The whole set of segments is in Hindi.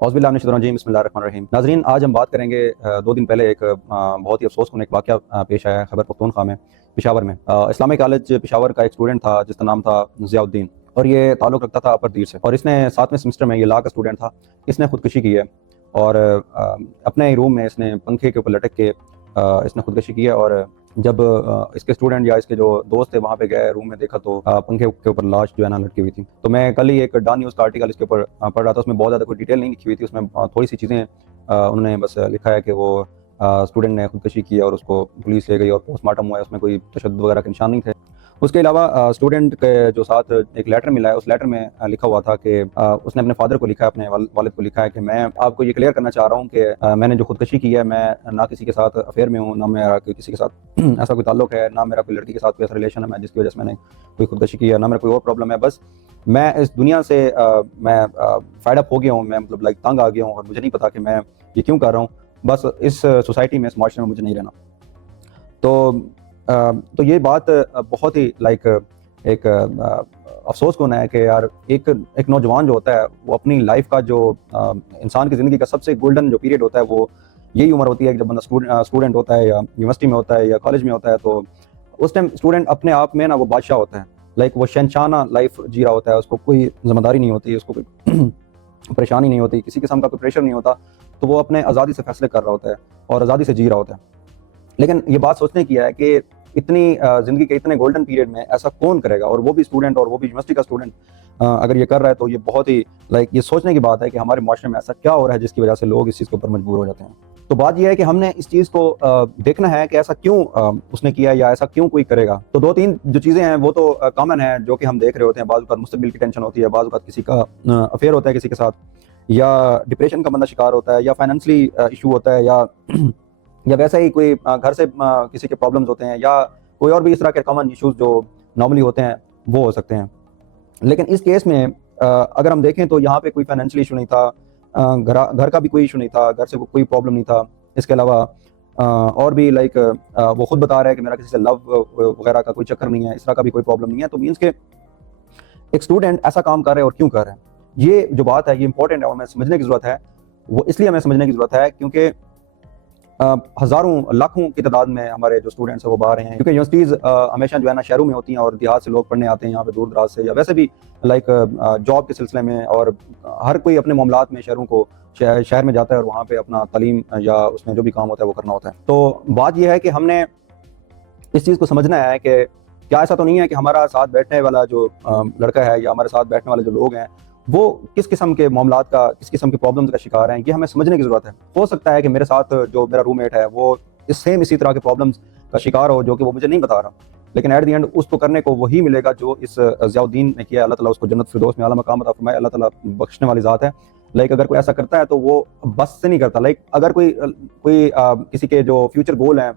औज़ुबिल्लाहि बिस्मिल्लाहिर्रहमानिर्रहीम। नाज़रीन, आज हम बात करेंगे 2 दिन पहले एक बहुत ही अफ़सोसनाक एक वाक़या पेश आया खैबर पख्तूनख्वा में, पेशावर में। इस्लामिक कॉलेज पेशावर का एक स्टूडेंट था जिसका नाम था ज़ियाउद्दीन, और ये ताल्लुक़ रखता था अपर दीर से, और इसने 7वें सेमेस्टर में, ये लॉ का स्टूडेंट था, इसने ख़ुदकुशी की है। और अपने रूम में इसने पंखे के ऊपर लटक के इसने ख़ुदकुशी की है। और जब इसके स्टूडेंट या इसके जो दोस्त थे वहाँ पे गए, रूम में देखा तो पंखे के ऊपर लाश जो है ना लटकी हुई थी। तो मैं कल ही एक डॉन न्यूज़ का आर्टिकल इसके ऊपर पढ़ रहा था। उसमें बहुत ज़्यादा कोई डिटेल नहीं लिखी हुई थी, उसमें थोड़ी सी चीज़ें उन्होंने बस लिखा है कि वो स्टूडेंट ने खुदकुशी की और उसको पुलिस ले गई और पोस्टमार्टम हुआ है, उसमें कोई तशद्दुद वगैरह के निशान नहीं थे। उसके अलावा स्टूडेंट के जो साथ एक लेटर मिला है, उस लेटर में लिखा हुआ था कि उसने अपने फादर को लिखा है, अपने वालिद को लिखा है कि मैं आपको ये क्लियर करना चाह रहा हूँ कि मैंने जो खुदकुशी की है, मैं ना किसी के साथ अफेयर में हूँ, ना मेरा किसी के साथ ऐसा कोई ताल्लुक है, ना मेरा कोई लड़की के साथ कोई ऐसा रिलेशन है जिसकी वजह से मैंने कोई खुदकुशी की है, ना मेरा कोई और प्रॉब्लम है। बस मैं इस दुनिया से मैं फेड अप हो गया हूँ, मैं मतलब लाइक तंग आ गया हूँ और मुझे नहीं पता कि मैं ये क्यों कर रहा हूँ। बस इस सोसाइटी में, इस माशरे में मुझे नहीं रहना। तो ये बात बहुत ही लाइक एक अफसोस कौन है कि यार एक नौजवान जो होता है वो अपनी लाइफ का जो इंसान की ज़िंदगी का सबसे गोल्डन जो पीरियड होता है वो यही उम्र होती है कि जब बंदा स्टूडेंट होता है या यूनिवर्सिटी में होता है या कॉलेज में होता है। तो उस टाइम स्टूडेंट अपने आप में ना वो बादशाह होता है, लाइक वो शहनशाना लाइफ जी रहा होता है, उसको कोई जिम्मेदारी नहीं होती, उसको कोई परेशानी नहीं होती, किसी किस्म का कोई प्रेशर नहीं होता। तो वो अपने आज़ादी से फैसले कर रहा होता है और आज़ादी से जी रहा होता है। लेकिन ये बात सोचने की है कि इतनी ज़िंदगी के इतने गोल्डन पीरियड में ऐसा कौन करेगा, और वो भी स्टूडेंट, और वो भी यूनिवर्सिटी का स्टूडेंट अगर ये कर रहा है तो ये बहुत ही लाइक ये सोचने की बात है कि हमारे माशरे में ऐसा क्या हो रहा है जिसकी वजह से लोग इस चीज़ के ऊपर मजबूर हो जाते हैं। तो बात यह है कि हमने इस चीज़ को देखना है कि ऐसा क्यों उसने किया या ऐसा क्यों कोई करेगा। तो 2-3 जो चीज़ें हैं वो तो कॉमन है जो कि हम देख रहे होते हैं। बाज़ औक़ात मुस्तक़बिल की टेंशन होती है, बाज़ औक़ात किसी का अफेयर होता है किसी के साथ, या डिप्रेशन का बंदा शिकार होता है, या फाइनेंशियली इशू होता है, या वैसा ही कोई घर से किसी के प्रॉब्लम्स होते हैं, या कोई और भी इस तरह के कॉमन इश्यूज जो नॉर्मली होते हैं वो हो सकते हैं। लेकिन इस केस में अगर हम देखें तो यहाँ पे कोई फाइनेंशियल इशू नहीं था, घर का भी कोई इशू नहीं था, घर से कोई प्रॉब्लम नहीं था। इसके अलावा और भी लाइक वो खुद बता रहा है कि मेरा किसी से लव वगैरह का कोई चक्कर नहीं है, इस तरह का भी कोई प्रॉब्लम नहीं है। तो मीन्स के एक स्टूडेंट ऐसा काम कर रहे हैं और क्यों कर रहे हैं, ये जो बात है ये इंपॉर्टेंट है और हमें समझने की ज़रूरत है। वो इसलिए हमें समझने की ज़रूरत है क्योंकि हज़ारों लाखों की तादाद में हमारे जो स्टूडेंट्स हैं वो बाहर हैं, क्योंकि यूनिवर्सिटीज़ हमेशा जो है ना शहरों में होती हैं और देहात से लोग पढ़ने आते हैं यहाँ पे दूर दराज से, या वैसे भी लाइक जॉब के सिलसिले में, और हर कोई अपने मामलात में शहर में जाता है और वहाँ पे अपना तालीम या उसमें जो भी काम होता है वो करना होता है। तो बात यह है कि हमने इस चीज़ को समझना है कि क्या ऐसा तो नहीं है कि हमारा साथ बैठने वाला जो लड़का है या हमारे साथ बैठने वाले जो लोग हैं वो किस किस्म के मामलात का, किस किस्म के प्रॉब्लम्स का शिकार हैं, ये हमें समझने की ज़रूरत है। हो सकता है कि मेरे साथ जो मेरा रूममेट है वो इसी तरह के प्रॉब्लम्स का शिकार हो जो कि वो मुझे नहीं बता रहा, लेकिन एट द एंड उसको करने को वही मिलेगा जो इस ज़ियाउद्दीन ने किया। अल्लाह ताला उसको जन्नत फिरदौस में आला मकाम अता फरमाए। अल्लाह ताला बख्शने वाली ज़ात है। लाइक अगर कोई ऐसा करता है तो वो बस से नहीं करता। लाइक अगर कोई किसी के जो फ्यूचर गोल हैं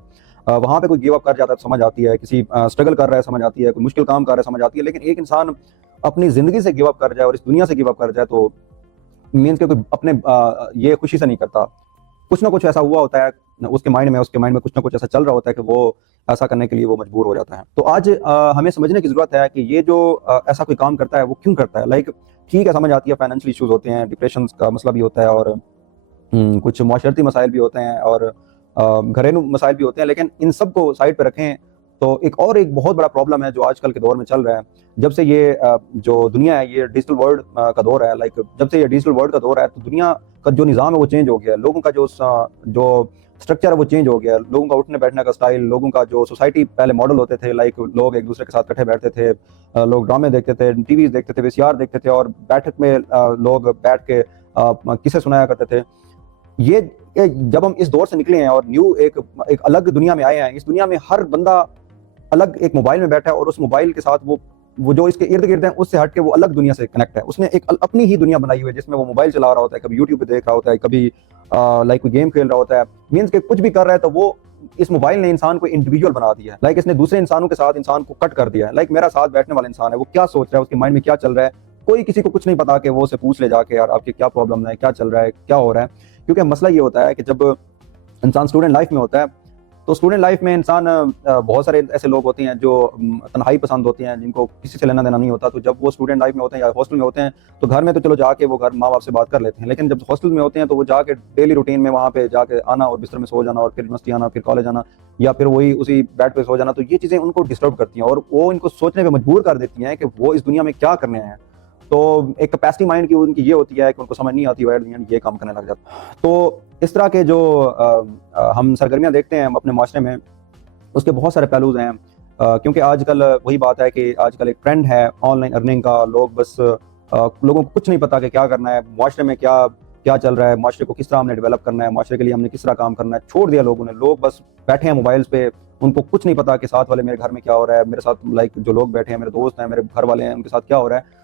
वहाँ पे कोई गिव अप कर जाता है तो समझ आती है, किसी स्ट्रगल कर रहा है समझ आती है, कोई मुश्किल काम कर रहा है समझ आती है। लेकिन एक इंसान अपनी ज़िंदगी से गिव अप कर जाए और इस दुनिया से गिव अप कर जाए तो मीन्स के कोई अपने ये खुशी से नहीं करता। कुछ ना कुछ ऐसा हुआ होता है उसके माइंड में कुछ ना कुछ ऐसा चल रहा होता है कि वो ऐसा करने के लिए वो मजबूर हो जाता है। तो आज हमें समझने की ज़रूरत है कि ये जो ऐसा कोई काम करता है वो क्यों करता है। लाइक ठीक है, समझ आती है फाइनेंशियल इश्यूज़ होते हैं, डिप्रेशन का मसला भी होता है, और कुछ माशरती मसाइल भी होते हैं, और घरेलू मसाइल भी होते हैं। लेकिन इन सब को साइड पे रखें तो एक बहुत बड़ा प्रॉब्लम है जो आजकल के दौर में चल रहा है। जब से ये जो दुनिया है ये डिजिटल वर्ल्ड का दौर है, लाइक जब से ये डिजिटल वर्ल्ड का दौर है तो दुनिया का जो निज़ाम है वो चेंज हो गया, लोगों का जो स्ट्रक्चर है वो चेंज हो गया, लोगों का उठने बैठने का स्टाइल, लोगों का जो सोसाइटी पहले मॉडल होते थे, लाइक लोग एक दूसरे के साथ इकट्ठे बैठते थे, लोग ड्रामे देखते थे, टीवी देखते थे, वीसीआर देखते थे, और बैठक में लोग बैठ के किस्से सुनाया करते थे। ये जब हम इस दौर से निकले हैं और न्यू एक अलग दुनिया में आए हैं, इस दुनिया में हर बंदा अलग एक मोबाइल में बैठा है और उस मोबाइल के साथ वो जो इसके इर्द गिर्द है उससे हट के वो अलग दुनिया से कनेक्ट है। उसने एक अपनी ही दुनिया बनाई हुई है जिसमें वो मोबाइल चला रहा होता है, कभी यूट्यूब पे देख रहा होता है, कभी लाइक कोई गेम खेल रहा होता है। मीन्स के कुछ भी कर रहा है तो वो इस मोबाइल ने इंसान को इंडिविजुअल बना दिया है। लाइक इसने दूसरे इंसानों के साथ इंसान को कट कर दिया है। लाइक मेरा साथ बैठने वाला इंसान है, वो क्या सोच रहा है, उसके माइंड में क्या चल रहा है, कोई किसी को कुछ नहीं पता कि वो उसे पूछ ले जाके यार आपकी क्या प्रॉब्लम है, क्या चल रहा है, क्या हो रहा है। क्योंकि मसला ये होता है कि जब इंसान स्टूडेंट लाइफ में होता है तो स्टूडेंट लाइफ में इंसान बहुत सारे ऐसे लोग होते हैं जो तन्हाई पसंद होते हैं, जिनको किसी से लेना देना नहीं होता। तो जब वो स्टूडेंट लाइफ में होते हैं या हॉस्टल में होते हैं तो घर में तो चलो जाके वो घर माँ बाप से बात कर लेते हैं, लेकिन जब हॉस्टल में होते हैं तो वो जाके डेली रूटीन में वहाँ पे जाके आना और बिस्तर में सो जाना और फिर यूनिवर्सिटी आना, फिर कॉलेज आना, या फिर वही उसी बेड पे सो जाना, तो ये चीज़ें उनको डिस्टर्ब करती हैं और वो इनको सोचने पर मजबूर कर देती हैं कि वो इस दुनिया में क्या करने आए हैं। तो एक कैपेसिटी माइंड की उनकी ये होती है कि उनको समझ नहीं आती, वो ये काम करने लग जाता है। तो इस तरह के जो हम सरगर्मियाँ देखते हैं अपने माशरे में, उसके बहुत सारे पहलूज हैं। क्योंकि आजकल वही बात है कि आजकल एक ट्रेंड है ऑनलाइन अर्निंग का। लोग बस लोगों को कुछ नहीं पता कि क्या करना है, माशरे में क्या क्या चल रहा है, माशरे को किस तरह हमने डेवलप करना है, माशरे के लिए हमने किस तरह काम करना है, छोड़ दिया लोगों ने। लोग बस बैठे हैं मोबाइल्स पे, उनको कुछ नहीं पता कि साथ वाले मेरे घर में क्या हो रहा है, मेरे साथ लाइक जो लोग बैठे हैं, मेरे दोस्त हैं, मेरे घर वाले हैं, उनके साथ क्या हो रहा है,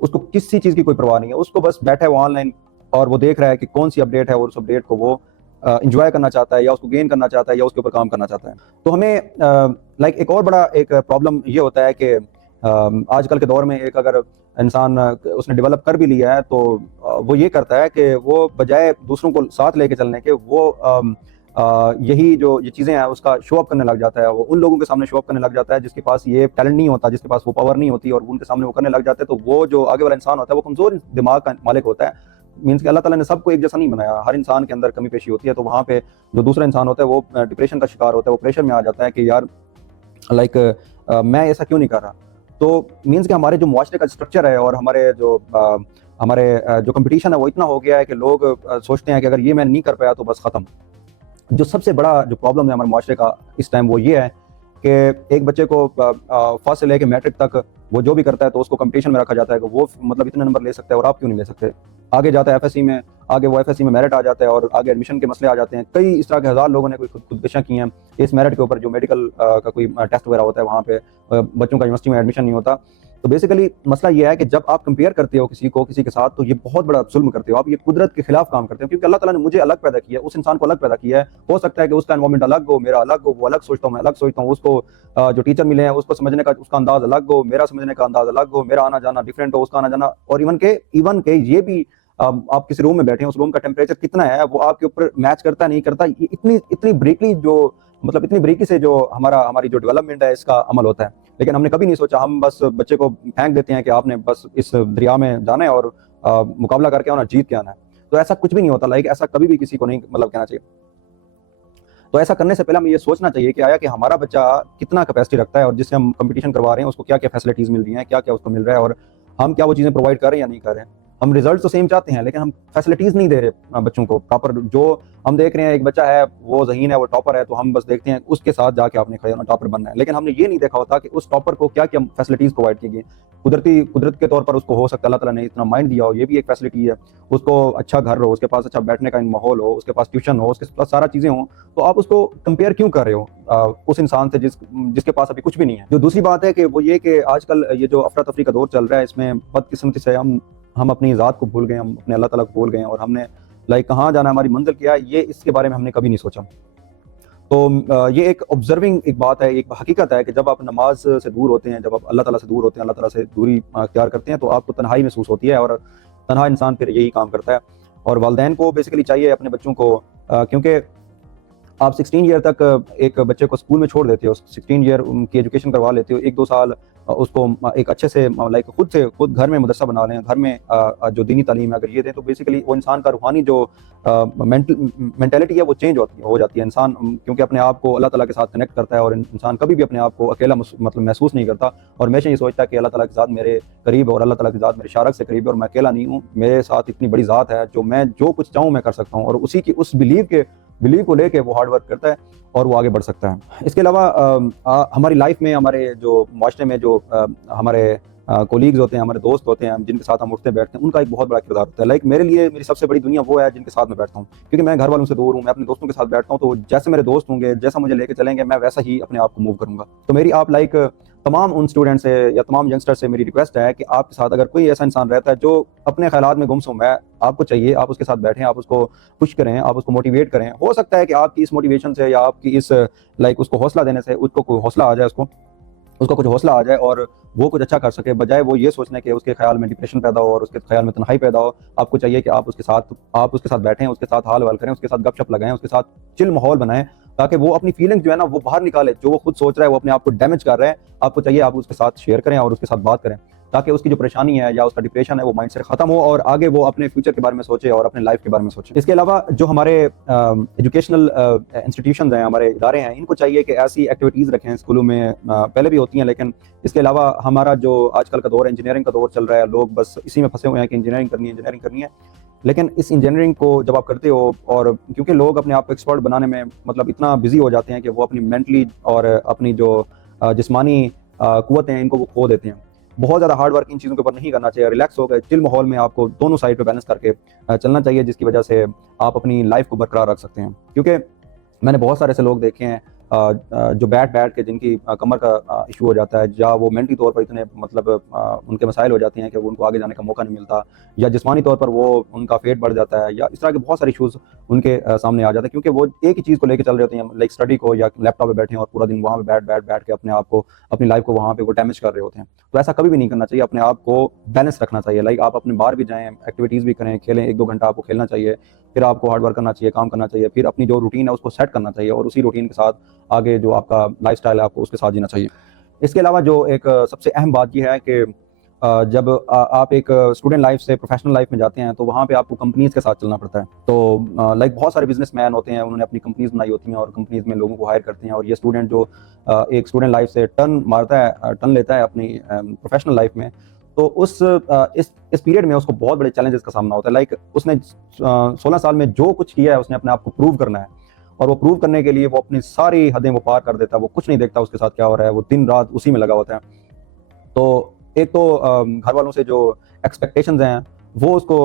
उसको किसी चीज़ की कोई परवाह नहीं है। उसको बस बैठा है वो ऑनलाइन और वो देख रहा है कि कौन सी अपडेट है और उस अपडेट को वो इंजॉय करना चाहता है या उसको गेन करना चाहता है या उसके ऊपर काम करना चाहता है। तो हमें लाइक एक और बड़ा एक प्रॉब्लम ये होता है कि आजकल के दौर में एक अगर इंसान उसने डेवलप कर भी लिया है तो वो ये करता है कि वो बजाय दूसरों को साथ लेके चलने के वो यही जो ये चीज़ें हैं उसका शो अप करने लग जाता है। वो उन लोगों के सामने शो अप करने लग जाता है जिसके पास ये टैलेंट नहीं होता, जिसके पास वो पावर नहीं होती, और उनके सामने वो करने लग जाते हैं। तो वो जो आगे वाला इंसान होता है वो कमज़ोर दिमाग का मालिक होता है। मीन्स कि अल्लाह ताला ने सबको एक जैसा नहीं बनाया, हर इंसान के अंदर कमी पेशी होती है। तो वहाँ पे जो दूसरा इंसान होता है वो डिप्रेशन का शिकार होता है, वो प्रेशर में आ जाता है कि यार लाइक मैं ऐसा क्यों नहीं कर रहा। तो मीन्स कि हमारे जो मुआशरे का स्ट्रक्चर है और हमारे जो कंपटीशन है वो इतना हो गया है कि लोग सोचते हैं कि अगर ये मैं नहीं कर पाया तो बस ख़त्म। जो सबसे बड़ा जो प्रॉब्लम है हमारे मुआशरे का इस टाइम वो ये है कि एक बच्चे को फर्स्ट से लेके मैट्रिक तक वो जो भी करता है तो उसको कंपटीशन में रखा जाता है कि वो मतलब इतने नंबर ले सकता है और आप क्यों नहीं ले सकते। आगे जाता है एफएससी में, आगे वो एफएससी में मेरिट आ जाता है और आगे एडमिशन के मसले आ जाते हैं। कई इस तरह के हज़ार लोगों ने कोई खुदकुशियाँ की हैं इस मेरिट के ऊपर। जो मेडिकल का कोई टेस्ट वगैरह होता है वहाँ पे बच्चों का यूनिवर्सिटी में एडमिशन नहीं होता। तो बेसिकली मसला ये है कि जब आप कंपेयर करते हो किसी को किसी के साथ तो ये बहुत बड़ा जुल्म करते हो आप, ये कुदरत के खिलाफ काम करते हो। क्योंकि अल्लाह ताला ने मुझे अलग पैदा किया है, उस इंसान को अलग पैदा किया है। हो सकता है कि उसका एनवायरमेंट अलग हो, मेरा अलग हो, वो अलग सोचता हूँ, मैं अलग सोचता हूँ, उसको जो टीचर मिले हैं उसको समझने का उसका अंदाज अलग हो, मेरा समझने का अंदाज अलग हो, मेरा आना जाना डिफरेंट हो, उसका आना जाना, और इवन के ये भी आप किसी रूम में बैठे हैं उस रूम का टेम्परेचर कितना है वो आपके ऊपर मैच करता नहीं करता। ये इतनी इतनी ब्रीकली जो मतलब इतनी ब्रीकी से जो हमारी जो डेवलपमेंट है इसका अमल होता है। लेकिन हमने कभी नहीं सोचा, हम बस बच्चे को फेंक देते हैं कि आपने बस इस दरिया में जाना है और मुकाबला करके आना, जीत के आना है। तो ऐसा कुछ भी नहीं होता। लाइक ऐसा कभी भी किसी को नहीं मतलब कहना चाहिए। तो ऐसा करने से पहले हमें ये सोचना चाहिए कि आया कि हमारा बच्चा कितना कैपेसिटी रखता है और जिससे हम कंपटीशन करवा रहे हैं उसको क्या क्या फैसिलिटीज़ मिल रही हैं, क्या क्या उसको मिल रहा है, और हम क्या वो चीज़ें प्रोवाइड कर रहे हैं या नहीं कर रहे हैं। हम रिजल्ट तो सेम चाहते हैं लेकिन हम फैसिलिटीज़ नहीं दे रहे बच्चों को प्रॉपर। जो हम देख रहे हैं एक बच्चा है वो ज़हीन है, वो टॉपर है, तो हम बस देखते हैं उसके साथ जाके आपने खड़े होना, टॉपर बनना है। लेकिन हमने ये नहीं देखा होता कि उस टॉपर को क्या क्या फैसिलिटीज़ प्रोवाइड की गई। कुदरत के तौर पर उसको हो सकता है अल्लाह ताला ने इतना माइंड दिया हो, ये भी एक फैसिलिटी है। उसको अच्छा घर हो, उसके पास अच्छा बैठने का माहौल हो, उसके पास ट्यूशन हो, उसके पास सारा चीज़ें हों। तो आप उसको कंपेयर क्यों कर रहे हो उस इंसान से जिसके पास अभी कुछ भी नहीं है। जो दूसरी बात है कि वो ये कि आजकल ये जो अफरा तफरी का दौर चल रहा है इसमें बदकिस्मती से हम अपनी ज़ात को भूल गए, हम अपने अल्लाह ताला को भूल गए और हमने लाइक कहाँ जाना, हमारी मंजिल क्या है, ये इसके बारे में हमने कभी नहीं सोचा। तो ये एक ऑब्जर्विंग एक बात है, एक हकीकत है कि जब आप नमाज से दूर होते हैं, जब आप अल्लाह ताला से दूर होते हैं, अल्लाह ताला से दूरी अख्तियार करते हैं तो आपको तन्हाई महसूस होती है और तन्हा इंसान फिर यही काम करता है। और वालिदैन को बेसिकली चाहिए अपने बच्चों को क्योंकि आप 16 ईयर तक एक बच्चे को स्कूल में छोड़ देते हो, 16 ईयर उनकी एजुकेशन करवा लेते हो, 1-2 साल उसको एक अच्छे से लाइक खुद घर में मदरसा बना लें, घर में जो दीनी तालीम है अगर ये दें तो बेसिकली वो इंसान का रूहानी जो मेंटेलिटी है वो चेंज हो जाती है। इंसान क्योंकि अपने आप को अल्लाह ताला के साथ कनेक्ट करता है और इंसान कभी भी अपने आप को अकेला मतलब महसूस नहीं करता और हमेशा ये सोचता है कि अल्लाह ताला की ज़ात मेरे करीब है और अल्लाह ताला की ज़ात मेरे शारक से करीब है और मैं अकेला नहीं हूँ, मेरे साथ इतनी बड़ी ज़ात है जो मैं जो कुछ चाहूँ मैं कर सकता हूँ। और उसी की उस बिलीव को लेके वो हार्ड वर्क करता है और वो आगे बढ़ सकता है। इसके अलावा हमारी लाइफ में हमारे जो माशरे में जो हमारे कोलीग्स होते हैं, हमारे दोस्त होते हैं जिनके साथ हम उठते बैठते हैं, उनका एक बहुत बड़ा किरदार होता है। लाइक मेरे लिए मेरी सबसे बड़ी दुनिया वो है जिनके साथ मैं बैठता हूँ, क्योंकि मैं घर वालों से दूर हूँ, मैं अपने दोस्तों के साथ बैठता हूँ। तो जैसे मेरे दोस्त होंगे, जैसा मुझे लेके चलेंगे, मैं वैसा ही अपने आप को मूव करूँगा। तो मेरी आप लाइक तमाम उन स्टूडेंट से या तमाम यंगस्टर से मेरी रिक्वेस्ट है कि आपके साथ अगर कोई ऐसा इंसान रहता है जो अपने ख्यालात में गुमसुम है, आपको चाहिए आप उसके साथ बैठें, आप उसको पुश करें, आप उसको मोटिवेट करें। हो सकता है कि आपकी इस मोटिवेशन से या आपकी इस लाइक उसको हौसला देने से उसको कोई हौसला आ जाए, उसको कुछ हौसला आ जाए और वो कुछ अच्छा कर सके, बजाय वो ये सोचने के उसके ख्याल में डिप्रेशन पैदा हो और उसके ख्याल में तन्हाई पैदा हो। आपको चाहिए कि आप उसके साथ बैठें, उसके साथ हाल वाल करें, उसके साथ गपशप लगाएं, उसके साथ चिल माहौल बनाएं ताकि वो अपनी फीलिंग जो है ना वो बाहर निकाले, जो वो खुद सोच रहा है, वो अपने आप को डैमेज कर रहा है, आपको चाहिए आप उसके साथ शेयर करें और उसके साथ बात करें, ताकि उसकी जो परेशानी है या उसका डिप्रेशन है वो माइंड से खत्म हो और आगे वो अपने फ्यूचर के बारे में सोचे और अपने लाइफ के बारे में सोचे। इसके अलावा जो हमारे एजुकेशनल इंस्टीट्यूशन हैं, हमारे इदारे हैं, इनको चाहिए कि ऐसी एक्टिविटीज़ रखें स्कूलों में, पहले भी होती हैं, लेकिन इसके अलावा हमारा जो आजकल का दौर है, इंजीनियरिंग का दौर चल रहा है, लोग बस इसी में फंसे हुए हैं कि इंजीनियरिंग करनी है, इंजीनियरिंग करनी है। लेकिन इस इंजीनियरिंग को जब आप करते हो, और क्योंकि लोग अपने आप को एक्सपर्ट बनाने में मतलब इतना बिजी हो जाते हैं कि वो अपनी मेंटली और अपनी जो जिस्मानी कुव्वत हैं इनको वो खो देते हैं। बहुत ज़्यादा हार्ड वर्क इन चीज़ों के ऊपर नहीं करना चाहिए, रिलैक्स होकर चिल माहौल में आपको दोनों साइड पे बैलेंस करके चलना चाहिए, जिसकी वजह से आप अपनी लाइफ को बरकरार रख सकते हैं। क्योंकि मैंने बहुत सारे ऐसे लोग देखे हैं जो बैठ बैठ के जिनकी कमर का इशू हो जाता है, या वो मेंटली तौर पर इतने मतलब उनके मसाइल हो जाते हैं कि वो उनको आगे जाने का मौका नहीं मिलता, या जिस्मानी तौर पर वो उनका पेट बढ़ जाता है, या इस तरह के बहुत सारे इशूज़ उनके सामने आ जाते हैं, क्योंकि वो एक ही चीज़ को लेकर चल रहे होते हैं, लाइक स्टडी को, या लैपटॉप पे बैठे हैं और पूरा दिन वहाँ पे बैठ बैठ बैठ के अपने आप को, अपनी लाइफ को वहाँ पे वो डैमेज कर रहे होते हैं। तो ऐसा कभी भी नहीं करना चाहिए, अपने आप को बैलेंस रखना चाहिए। लाइक आप अपने बाहर भी जाएँ, एक्टिविटीज़ भी करें, खेलें, 1-2 घंटा आपको खेलना चाहिए, फिर आपको हार्ड वर्क करना चाहिए, काम करना चाहिए, फिर अपनी जो रूटीन है उसको सेट करना चाहिए और उसी रूटीन के साथ आगे जो आपका लाइफस्टाइल है आपको उसके साथ जीना चाहिए। इसके अलावा जो एक सबसे अहम बात ये है कि जब आप एक स्टूडेंट लाइफ से प्रोफेशनल लाइफ में जाते हैं तो वहाँ पे आपको कंपनीज के साथ चलना पड़ता है। तो लाइक बहुत सारे बिजनेसमैन होते हैं, उन्होंने अपनी कंपनीज बनाई होती हैं और कंपनीज में लोगों को हायर करते हैं, और ये स्टूडेंट जो एक स्टूडेंट लाइफ से टर्न लेता है अपनी प्रोफेशनल लाइफ में, तो इस पीरियड में उसको बहुत बड़े चैलेंजेस का सामना होता है। लाइक उसने 16 साल में जो कुछ किया है उसने अपने आप को प्रूव करना है, और वो प्रूव करने के लिए वो अपनी सारी हदें वो पार कर देता है, वो कुछ नहीं देखता उसके साथ क्या हो रहा है, वो दिन रात उसी में लगा होता है। तो एक तो घर वालों से जो एक्सपेक्टेशंस हैं वो उसको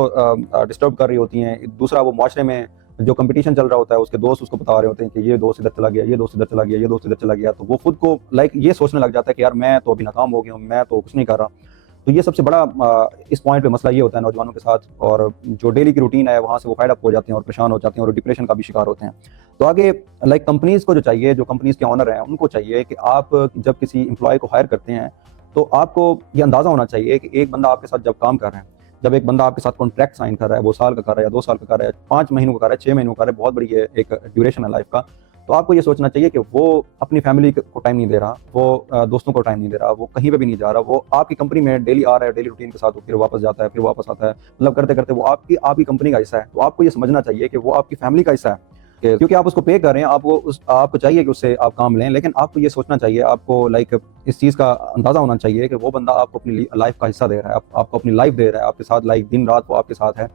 डिस्टर्ब कर रही होती हैं, दूसरा वो माशरे में जो कंपटीशन चल रहा होता है, उसके दोस्त उसको बता रहे होते हैं कि ये दोस्त इधर चला गया, ये दोस्त इधर चला गया, ये दोस्त इधर चला गया, तो वो खुद को लाइक ये सोचने लग जाता है कि यार मैं तो अभी नाकाम हो गया हूँ, मैं तो कुछ नहीं कर रहा। तो ये सबसे बड़ा इस पॉइंट पे मसला ये होता है नौजवानों के साथ, और जो डेली की रूटीन है वहाँ से वो फाइड अप हो जाते हैं और परेशान हो जाते हैं और डिप्रेशन का भी शिकार होते हैं। तो आगे लाइक कंपनीज को जो चाहिए, जो कंपनीज के ऑनर हैं उनको चाहिए कि आप जब किसी एम्प्लॉय को हायर करते हैं तो आपको ये अंदाज़ा होना चाहिए कि एक बंदा आपके साथ जब काम कर रहे हैं, जब एक बंदा आपके साथ कॉन्ट्रैक्ट साइन कर रहा है, वो साल का कर रहा है या 2 साल का कर रहा है, 5 महीनों का कर रहा है, 6 महीनों का कर रहा है, बहुत बड़ी ये एक ड्यूरेशन है लाइफ का, तो आपको ये सोचना चाहिए कि वो अपनी फैमिली को टाइम नहीं दे रहा, वो दोस्तों को टाइम नहीं दे रहा, वो कहीं पे भी नहीं जा रहा, वो आपकी कंपनी में डेली आ रहा है, डेली रूटीन के साथ, फिर वापस जाता है, फिर वापस आता है, मतलब करते करते वो आपकी कंपनी का हिस्सा है। तो आपको ये समझना चाहिए कि वो आपकी फैमिली का हिस्सा है, क्योंकि आप उसको पे कर रहे हैं, आपको चाहिए कि उससे आप काम लें, लेकिन आपको ये सोचना चाहिए, आपको लाइक इस चीज़ का अंदाज़ा होना चाहिए कि वो बंदा आपको अपनी लाइफ का हिस्सा दे रहा है, आपको अपनी लाइफ दे रहा है, आपके साथ लाइक दिन रात वो आपके साथ है।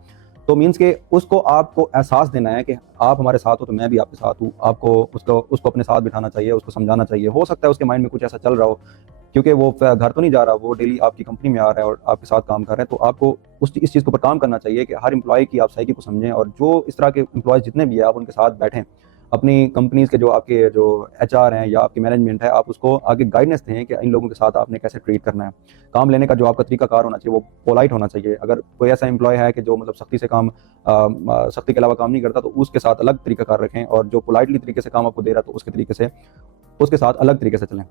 तो मीन्स के उसको आपको एहसास देना है कि आप हमारे साथ हो तो मैं भी आपके साथ हूँ, आपको उसको अपने साथ बिठाना चाहिए, उसको समझाना चाहिए। हो सकता है उसके माइंड में कुछ ऐसा चल रहा हो, क्योंकि वो घर तो नहीं जा रहा, वो डेली आपकी कंपनी में आ रहा है और आपके साथ काम कर रहे हैं, तो आपको इस चीज़ के ऊपर काम करना चाहिए कि हर एम्प्लॉय की आप साइकी को समझें, और जो इस तरह के एम्प्लॉयज़ जितने भी हैं आप उनके साथ बैठें, अपनी कंपनीज़ के आपके जो एचआर हैं या आपकी मैनेजमेंट है, आप उसको आगे गाइडेंस दें कि इन लोगों के साथ आपने कैसे ट्रीट करना है। काम लेने का जो आपका तरीकाकार होना चाहिए वो पोलाइट होना चाहिए। अगर कोई ऐसा एम्प्लॉय है कि जो मतलब सख्ती के अलावा काम नहीं करता, तो उसके साथ अलग तरीकाकार रखें, और जो पोलाइटली तरीके से काम आपको दे रहा है तो उसके तरीके से उसके साथ अलग तरीके से चलें,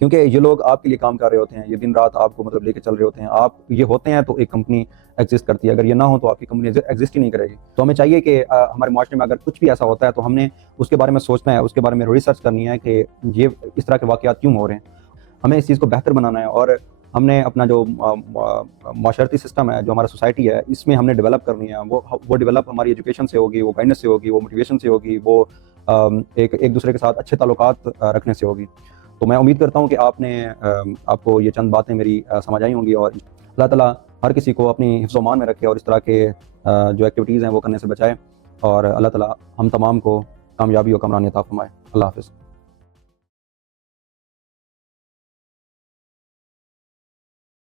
क्योंकि ये लोग आपके लिए काम कर रहे होते हैं, ये दिन रात आपको मतलब लेके चल रहे होते हैं। आप ये होते हैं तो एक कंपनी एग्जिस्ट करती है, अगर ये ना हो तो आपकी कंपनी एग्जिस्ट ही नहीं करेगी। तो हमें चाहिए कि हमारे माशरे में अगर कुछ भी ऐसा होता है तो हमने उसके बारे में सोचना है, उसके बारे में रिसर्च करनी है कि ये इस तरह के वाक़यात क्यों हो रहे हैं, हमें इस चीज़ को बेहतर बनाना है, और हमने अपना जो माशरती सिस्टम है, जो हमारा सोसाइटी है, इसमें हमने डेवलप करनी है। वो डेवलप हमारी एजुकेशन से होगी, वो गाइडेंस से होगी, वो मोटिवेशन से होगी, वो एक दूसरे के साथ अच्छे ताल्लुकात रखने से होगी। तो मैं उम्मीद करता हूँ कि आपको ये चंद बातें मेरी समझ आई होंगी, और अल्लाह ताला हर किसी को अपनी हिफ्ज़-ओ-मान में रखे और इस तरह के जो एक्टिविटीज़ हैं वो करने से बचाए, और अल्लाह ताला हम तमाम को कामयाबी और कमरानी अता फरमाए। अल्लाह हाफ़िज़।